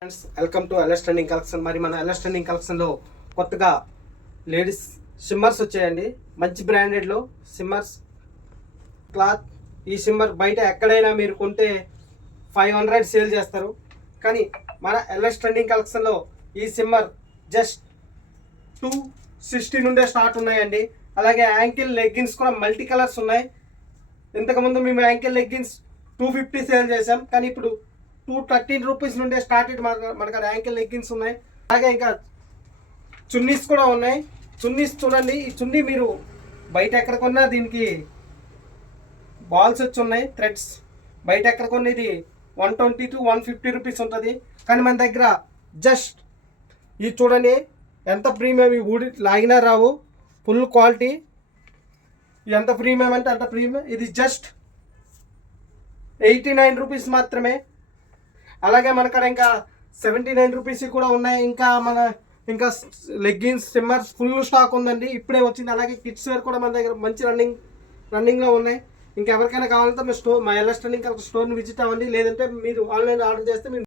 Friends, welcome to L S trending collection. మరి మన LS trending కలెక్షన్లో కొత్తగా లేడీస్ షిమ్మర్స్ వచ్చాయండి. మంచి బ్రాండెడ్లో షిమ్మర్స్ క్లాత్. ఈ షిమ్మర్ బయట ఎక్కడైనా మీరు కొంటే 500 సేల్ చేస్తారు, కానీ మన ఎల్ఎస్ ట్రెండింగ్ కలెక్షన్లో ఈ షిమ్మర్ జస్ట్ 260 నుండే స్టార్ట్ ఉన్నాయండి. అలాగే యాంకిల్ లెగ్గిన్స్ కూడా మల్టీ కలర్స్ ఉన్నాయి. ఇంతకుముందు మేము యాంకిల్ లెగ్గిన్స్ 250 సేల్ చేసాం, కానీ ఇప్పుడు 213 రూపీస్ నుండే స్టార్టెడ్ మనకు యాంకిల్ లెగ్గిన్స్ ఉన్నాయి. అలాగే ఇంకా చున్నీస్ కూడా ఉన్నాయి. చున్నీస్ చూడండి, ఈ చున్నీ మీరు బయట ఎక్కడ కొన్నా దీనికి బాల్స్ వచ్చి ఉన్నాయి, థ్రెడ్స్. బయట ఎక్కడ కొన్నా ఇది 120 to 150 రూపీస్ ఉంటుంది, కానీ మన దగ్గర జస్ట్ ఇది చూడండి ఎంత ప్రీమియం. ఈ ఊడి లాగినా రావు, ఫుల్ క్వాలిటీ. ఎంత ప్రీమియం అంటే అంత ప్రీమియం. ఇది జస్ట్ 89 రూపీస్ మాత్రమే. అలాగే మనకాడ ఇంకా 79 రూపీస్ కూడా ఉన్నాయి. ఇంకా లెగ్గిన్స్ షిమ్మర్స్ ఫుల్ స్టాక్ ఉందండి, ఇప్పుడే వచ్చింది. అలాగే కిడ్స్ వేర్ కూడా మన దగ్గర మంచి రన్నింగ్లో ఉన్నాయి. ఇంకెవరికైనా కావాలంటే మా ఎల్ఎస్ ట్రెండింగ్ స్టోర్ని విజిట్ అవ్వండి, లేదంటే మీరు ఆన్లైన్ ఆర్డర్ చేస్తే మీరు